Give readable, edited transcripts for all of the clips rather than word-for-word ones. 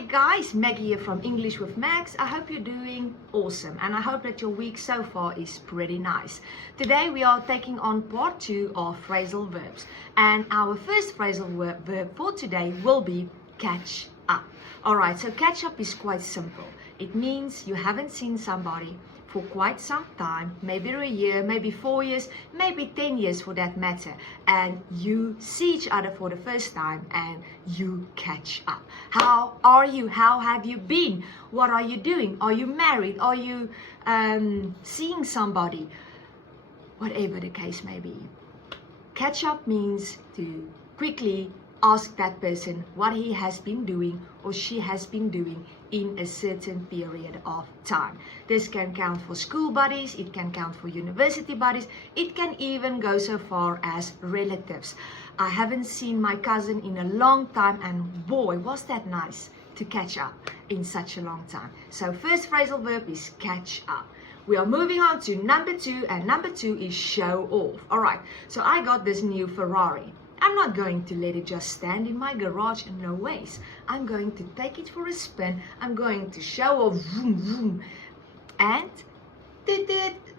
Hi guys, Maggie here from English with Max. I hope you're doing awesome and I hope that your week so far is pretty nice. Today we are taking on part 2 of phrasal verbs, and our first phrasal verb for today will be catch up. Alright, so catch up is quite simple. It means you haven't seen somebody for quite some time, maybe a year, maybe 4 years, maybe 10 years for that matter, and you see each other for the first time and you catch up. How are you? How have you been? What are you doing? Are you married? Are you seeing somebody? Whatever the case may be. Catch up means to quickly ask that person what he has been doing or she has been doing in a certain period of time. This can count for school buddies, it can count for university buddies, it can even go so far as relatives. I haven't seen my cousin in a long time, and boy, was that nice to catch up in such a long time. So first phrasal verb is catch up. We are moving on to number 2, and number 2 is show off. Alright, so I got this new Ferrari. I'm not going to let it just stand in my garage, no ways. I'm going to take it for a spin. I'm going to show off, vroom, vroom, and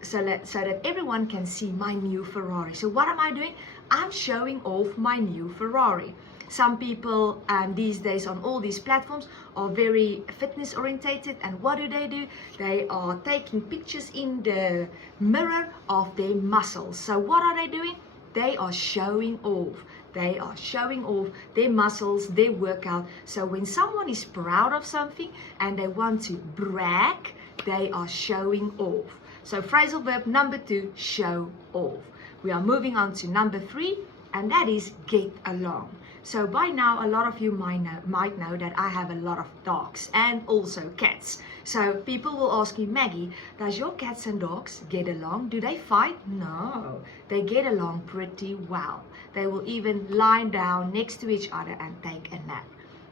so that everyone can see my new Ferrari. So what am I doing? I'm showing off my new Ferrari. Some people these days on all these platforms are very fitness orientated, and what do? They are taking pictures in the mirror of their muscles. So what are they doing? They are showing off. They are showing off their muscles, their workout. So when someone is proud of something and they want to brag, they are showing off. So phrasal verb number 2, show off. We are moving on to number 3, and that is get along. So by now, a lot of you might know that I have a lot of dogs and also cats. So people will ask me, Maggie, does your cats and dogs get along? Do they fight? No, they get along pretty well. They will even lie down next to each other and take a nap.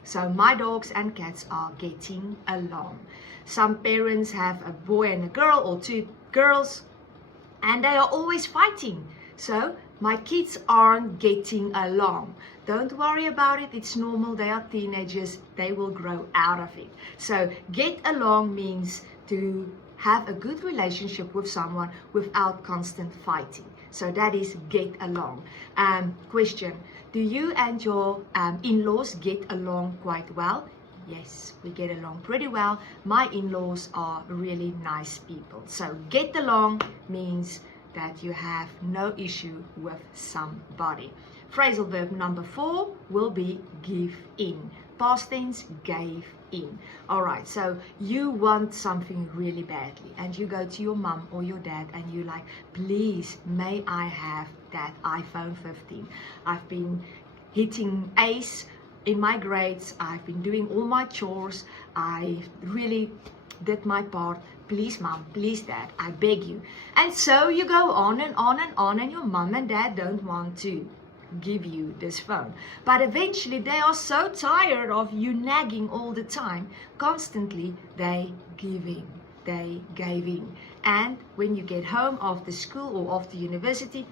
So my dogs and cats are getting along. Some parents have a boy and a girl or 2 girls, and they are always fighting. So my kids aren't getting along. Don't worry about it, it's normal, they are teenagers, they will grow out of it. So get along means to have a good relationship with someone without constant fighting. So that is get along. Question, do you and your in-laws get along quite well? Yes, we get along pretty well. My in-laws are really nice people. So get along means that you have no issue with somebody. Phrasal verb number 4 will be give in. Past tense, gave in. Alright, so you want something really badly and you go to your mom or your dad and you like, please, may I have that iPhone 15? I've been hitting A's in my grades, I've been doing all my chores, I really did my part. Please mom, please dad, I beg you. And so you go on and on and on, and your mom and dad don't want to give you this phone. But eventually they are so tired of you nagging all the time, constantly they give in. They gave in. And when you get home after school or after university,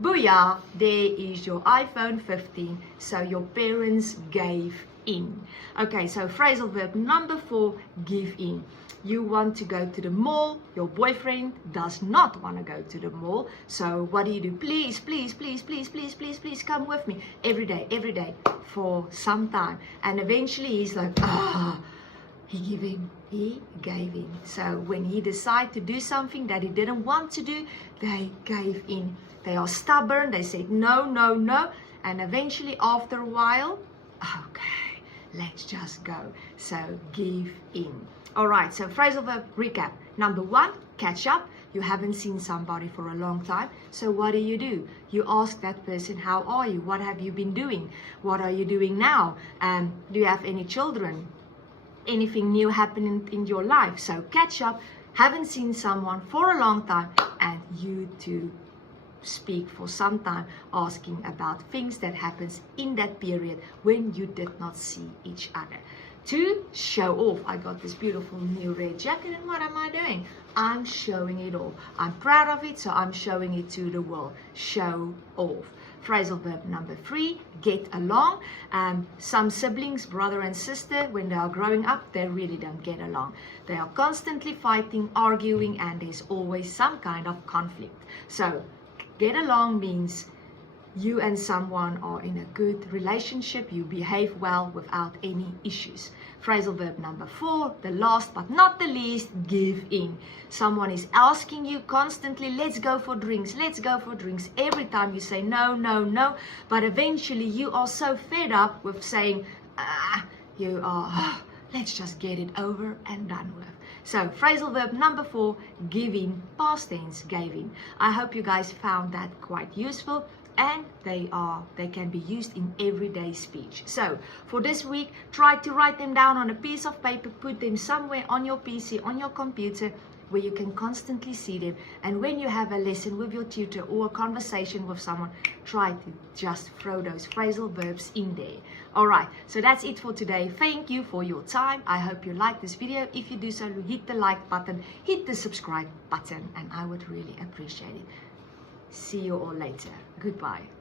booyah, there is your iPhone 15. So your parents gave in. Okay, so phrasal verb number 4, give in. You want to go to the mall, your boyfriend does not want to go to the mall, so what do? Please, please, please, please, please, please, please come with me every day for some time. And eventually he's like, he gave in. So when he decided to do something that he didn't want to do, they gave in. They are stubborn, they said no, no, no, and eventually after a while, okay, let's just go. So give in. Alright, so phrasal verb recap. Number 1, catch up. You haven't seen somebody for a long time. So what do? You ask that person, how are you? What have you been doing? What are you doing now? Do you have any children? Anything new happening in your life? So catch up. Haven't seen someone for a long time, and you two speak for some time, asking about things that happens in that period when you did not see each other. 2, show off. I got this beautiful new red jacket, and what am I doing? I'm showing it off. I'm proud of it, so I'm showing it to the world. Show off. Phrasal verb number 3, get along. Some siblings, brother and sister, when they are growing up, they really don't get along. They are constantly fighting, arguing, and there's always some kind of conflict. So get along means you and someone are in a good relationship, you behave well without any issues. Phrasal verb number 4, the last but not the least, give in. Someone is asking you constantly, let's go for drinks, let's go for drinks. Every time you say no, no, no, but eventually you are so fed up with saying, let's just get it over and done with. So phrasal verb number 4, give in, past tense, gave in. I hope you guys found that quite useful, and they can be used in everyday speech. So for this week, try to write them down on a piece of paper, put them somewhere on your PC, on your computer, where you can constantly see them. And when you have a lesson with your tutor or a conversation with someone, try to just throw those phrasal verbs in there. All right, so that's it for today. Thank you for your time. I hope you like this video. If you do so, hit the like button, hit the subscribe button, and I would really appreciate it. See you all later. Goodbye.